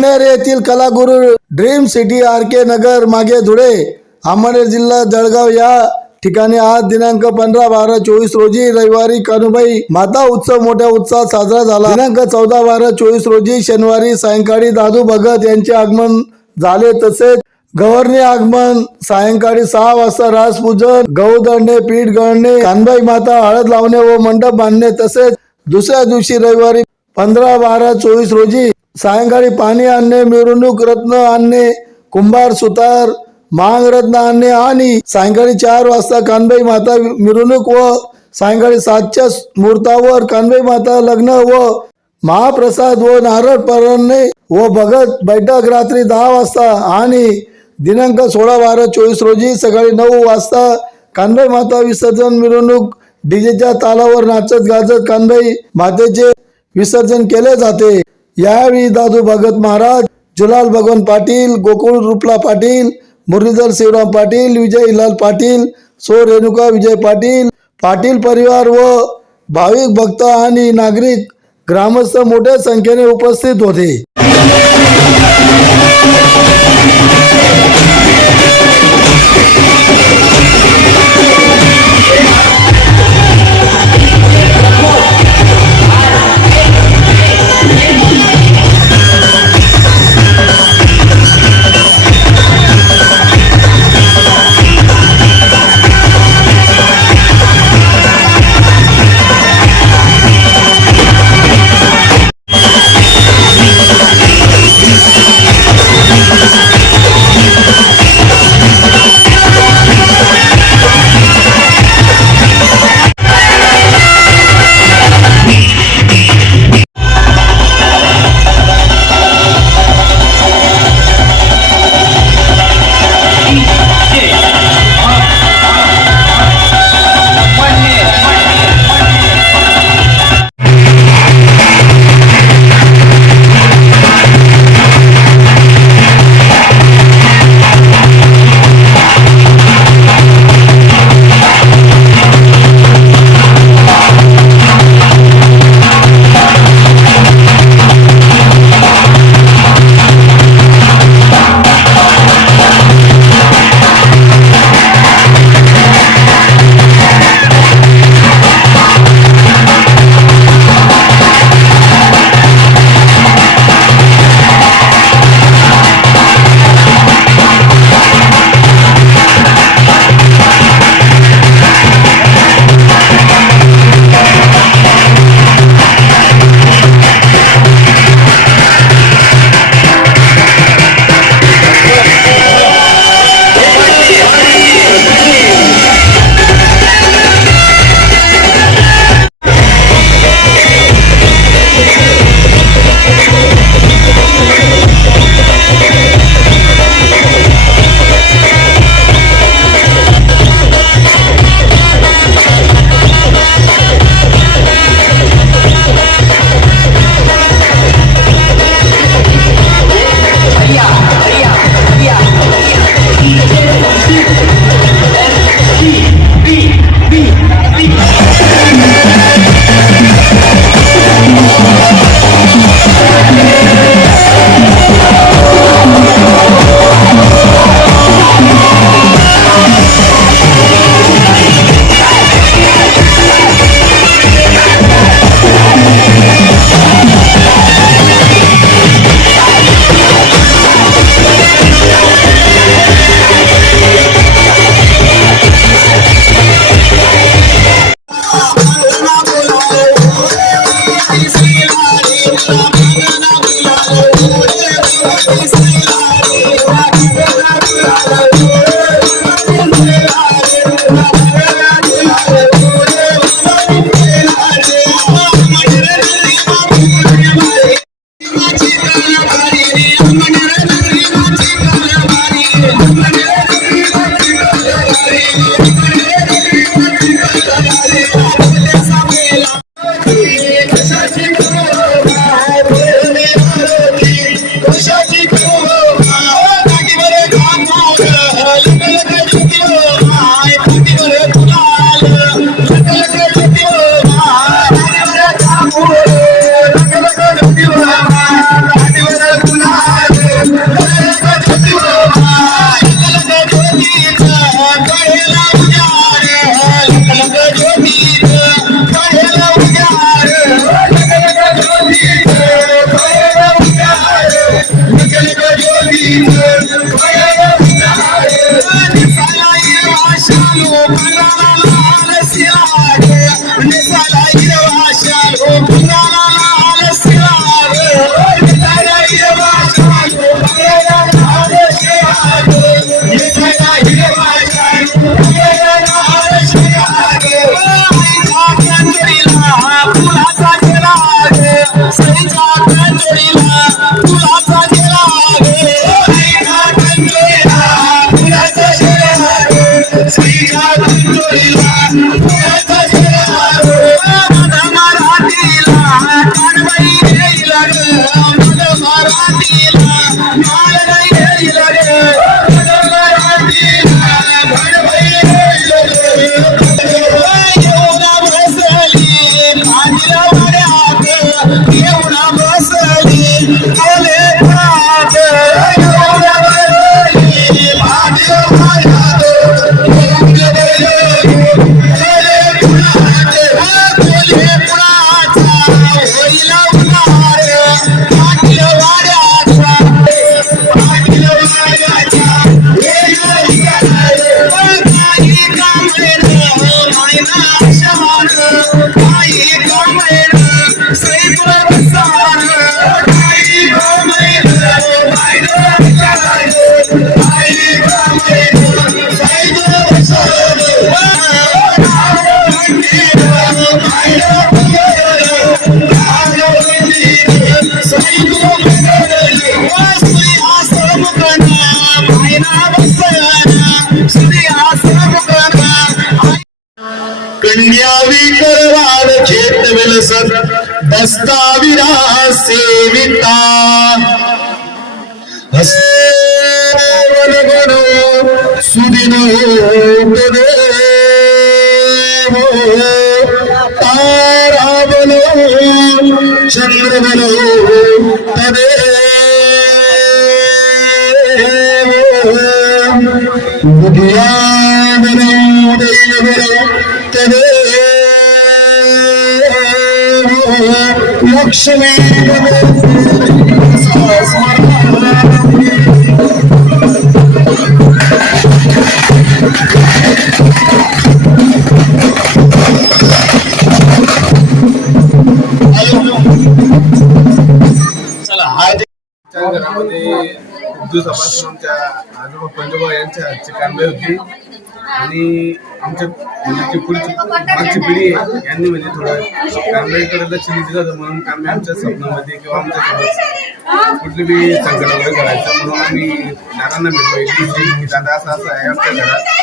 अमळनेर येथील Kalaguru dream city R K Nagar मागे धुळे अमळनेर जिल्हा जळगाव या ठिकाणी आज दिनांक पंधरा बारा चोवीस रोजी रविवारी कानुबाई माता उत्सव मोठ्या उत्साहात साजरा झाला. दिनांक चौदा बारा चोवीस रोजी शनिवारी सायंकाळी दादू भगत यांचे आगमन झाले. तसेच गव्हर्ने आगमन सायंकाळी सहा वाजता रासपूजन गौदंडे पीठ गळणे कानबाई माता हळद लावणे व मंडप बांधणे. तसेच दुसऱ्या दिवशी रविवारी पंधरा बारा चोवीस रोजी सायंकाळी पाणी आणणे मिरवणूक रत्न आणणे कुंभार सुतार महागरत्न आणणे आणि सायंकाळी चार वाजता कानबाई माता मिरवणूक व सायंकाळी सातच्या मुहूर्तावर कानबाई माता लग्न व महाप्रसाद व नारळ परणे व भगत बैठक रात्री दहा वाजता आणि दिनांक सोळा बारा चोवीस रोजी सकाळी नऊ वाजता कानबाई माता विसर्जन मिरवणूक डीजेच्या तालावर नाचत गाजत कानबाई मातेचे विसर्जन केले जाते. यावेळी दादू भगत महाराज जुलाल भगवान पाटील गोकुळ रुपला पाटील मुरलीधर शिवराम पाटील विजयलाल पाटील सो रेणुका विजय पाटील पाटील परिवार व भाविक भक्त आणि नागरिक ग्रामस्थ मोठ्या संख्येने उपस्थित होते. Jesus. चेत विलसत दस्ताविरा सेविता. सुदिन गणो सुदिनो तदे तारावलो चंद्रवलो तदे उदयावलो लक्ष्मी चला हा आमच्या घरामध्ये खूप दिवसापासून आमच्या आजोबा पंजोबा यांच्या हातची कांबे होती. आणि आमच्या म्हणजे पुढची मागची पिढी आहे. यांनी म्हणजे थोडं कांबेकडे लक्ष दिलं होतं म्हणून कांबे आमच्या स्वप्नामध्ये किंवा आमच्या कुठली बी संकट वगैरे करायचं. म्हणून आम्ही दादांना भेटलो. दादा असं असं आहे. आमच्या घरात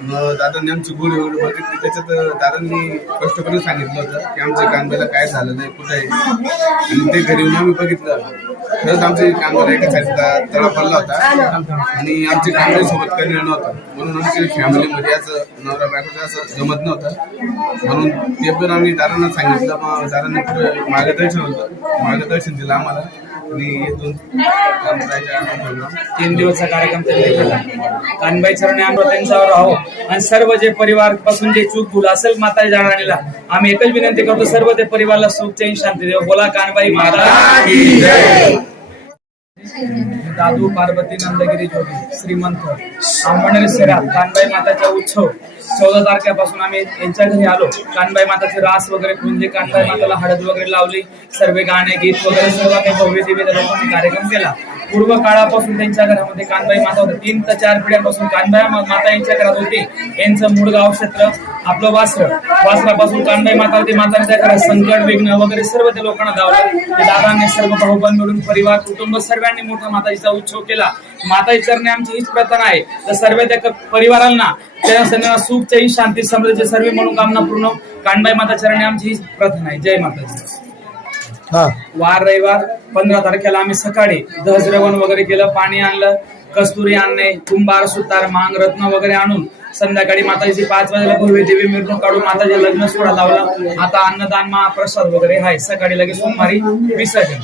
दादांनी आमची गोळी वगैरे बघितली. त्याच्यात दादांनी कष्टपणे सांगितलं होतं की आमच्या कांद्याला काय झालं नाही कुठं आहे? आणि ते घरी येऊन आम्ही बघितलं. खरंच आमचे कांदा एका साईडचा तळा पडला होता. आणि आमचे कांदा सोबत कधी नव्हतं म्हणून आमची फॅमिलीमध्ये असं नवरा बायकोचं असं जमत नव्हतं. म्हणून ते पण आम्ही दादांना सांगितलं. मग दादांनी मार्गदर्शन होतं. मार्गदर्शन दिलं आम्हाला. इथून तीन दिवसचा कार्यक्रम त्यांनी केला. कानबाई चरणे आम्ही त्यांच्यावर राहो आणि सर्व जे परिवारपासून जे चूक भूल असेल माता राणीला आम्ही एकच विनंती करतो सर्व ते परिवारला सुख चैन शांती देव. बोला कानबाई माता दादू पार्वती नंदगिरी जोगी श्रीमंत. आंबणेर सेरा कानबाई माताचा उत्सव. चौदा तारखेपासून आम्ही यांच्या घरी आलो. कानबाई माताचे रास वगैरे खुंजले कानबाई माताला हळद वगैरे लावली सर्व गाणे गीत वगैरे सर्व काही भव्य दिव्य लोकांनी कार्यक्रम केला. पूर्व काळापासून त्यांच्या घरामध्ये कानबाई माता होते तीन ते चार पिढ्यांपासून कानबाई माता यांच्या घरात होती. यांचं मूळ गाव क्षेत्र आपलं वासर. वासरापासून कानबाई माता होती. मातांच्या घरात संकट विघ्न वगैरे सर्व ते लोकांना दावलं ते दादांनी सर्व भाऊबंद मिळून परिवार कुटुंब सर्वांनी मोठा माताजीचा उत्सव केला. माताजी चरणी आमची हीच प्रार्थना आहे. तर सर्व त्या परिवारांना त्या सर्वांना सुख चैन शांती समृद्धी सर्व मनोकामना पूर्ण कानबाई माता चरणी आमची हीच प्रार्थना आहे जय माताजी. हा. वार रविवार पंधरा तारखेला आम्ही सकाळी दहजरवण वगैरे केलं पाणी आणलं कस्तुरी आणणे कुंभार सुतार मांग रत्न वगैरे आणून संध्याकाळी माताजीची पाच वाजेला भव्य देवी मिरवणूक काढून माताजी लग्न सोहळा लावला. आता अन्नदान महाप्रसाद वगैरे आहे. सकाळी लगेच सोमवारी विसर्जन.